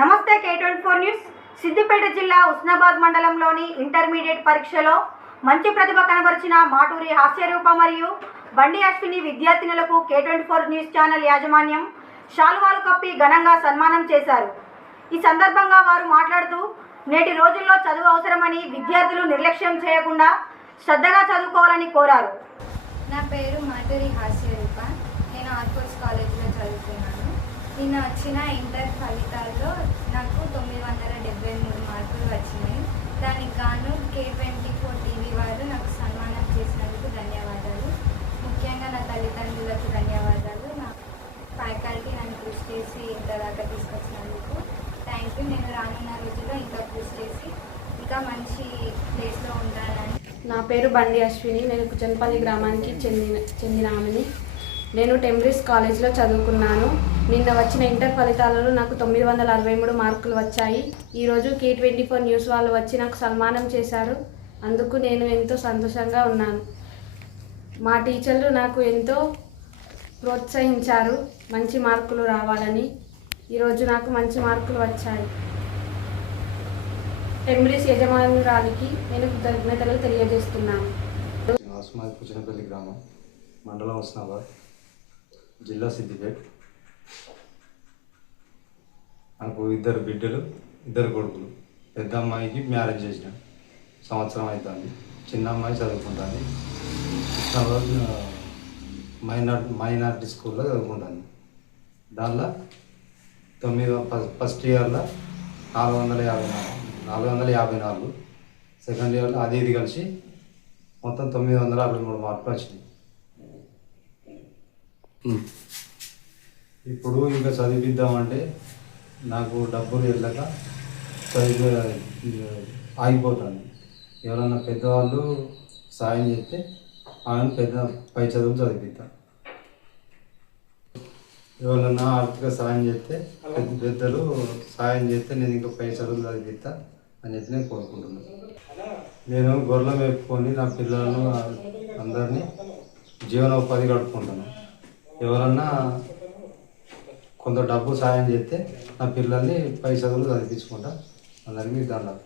నమస్తే K24 news. Siddipet జిల్లా ఉస్నాబాద్ మండలంలోని ఇంటర్మీడియట్ పరీక్షలో మంచి ప్రతిభ కనబరిచిన మాటూరి హాస్యరూప మరియు బండి అశ్విని విద్యార్థినులకు K24 న్యూస్ ఛానల్ యాజమాన్యం శాలువాలు కప్పి ఘనంగా సన్మానం చేశారు. ఈ సందర్భంగా వారు మాట్లాడుతూ నేటి రోజుల్లో చదువు అవసరమని విద్యార్థులు నిర్లక్ష్యం చేయకుండా శ్రద్ధగా చదువుకోవాలని కోరారు. నా పేరు మాటూరి హాస్యరూప. నేను ఆర్ట్స్ కాలేజీలో చదువుతున్నాను. నిన్న వచ్చిన ఇంటర్ ఫలితాల్లో నాకు 973 మార్కులు వచ్చినాయి. దానికి గాను K24 టీవీ వారు నాకు సన్మానం చేసినందుకు ధన్యవాదాలు. ముఖ్యంగా నా తల్లిదండ్రులకు ధన్యవాదాలు. నా ఫ్యాకల్టీ నన్ను కృషి చేసి ఇంత దాకా తీసుకొచ్చినందుకు థ్యాంక్ యూ. నేను రానున్న రోజుల్లో ఇంకా కృషి చేసి ఇంకా మంచి ప్లేస్లో ఉంటానని. నా పేరు బండి అశ్విని. నేను కుచన్పల్లి గ్రామానికి చెందిన ఆమెని. నేను టెంబ్రిస్ కాలేజ్లో చదువుకున్నాను. నిన్న వచ్చిన ఇంటర్ ఫలితాలలో నాకు 963 మార్కులు వచ్చాయి. ఈరోజు K24 న్యూస్ వాళ్ళు వచ్చి నాకు సన్మానం చేశారు. అందుకు నేను ఎంతో సంతోషంగా ఉన్నాను. మా టీచర్లు నాకు ఎంతో ప్రోత్సహించారు మంచి మార్కులు రావాలని. ఈరోజు నాకు మంచి మార్కులు వచ్చాయి. టెంబ్రిస్ యజమానురాలికి నేను కృతజ్ఞతలు తెలియజేస్తున్నాను. కుచనపల్లి గ్రామం, మండలం ఉస్నాబాద్, జిల్లా సిద్దిపేట. నాకు 2 బిడ్డలు, 2 కొడుకులు. పెద్ద అమ్మాయికి మ్యారేజ్ చేసిన సంవత్సరం అవుతుంది. చిన్న అమ్మాయి చదువుకుంటుంది. ఉస్నాబాద్ మైనార్టీ స్కూల్లో చదువుకుంటుంది. దానిలో ఫస్ట్ ఇయర్లో 454, సెకండ్ ఇయర్లో అది ఇది కలిసి మొత్తం 963 మార్కులు వచ్చినాయి. ఇప్పుడు ఇంకా చదివిద్దామంటే నాకు డబ్బులు వెళ్ళక చదివి ఆగిపోతుంది. ఎవరన్నా పెద్దవాళ్ళు సాయం చేస్తే ఆమె పై చదువులు చదివిద్దాం. ఎవరన్నా ఆర్థిక సాయం చేస్తే పెద్దలు సాయం చేస్తే నేను ఇంకా పై చదువులు చదివిస్తా అని చెప్పి నేను కోరుకుంటున్నాను. నేను గొర్రెలు మేపుకొని నా పిల్లలను అందరినీ జీవనోపాధి గడుపుకుంటాను. ఎవరన్నా కొంత డబ్బు సాయం చేస్తే నా పిల్లల్ని పై చదువులు చదివించుకుంటా. అందరికీ దండాలు.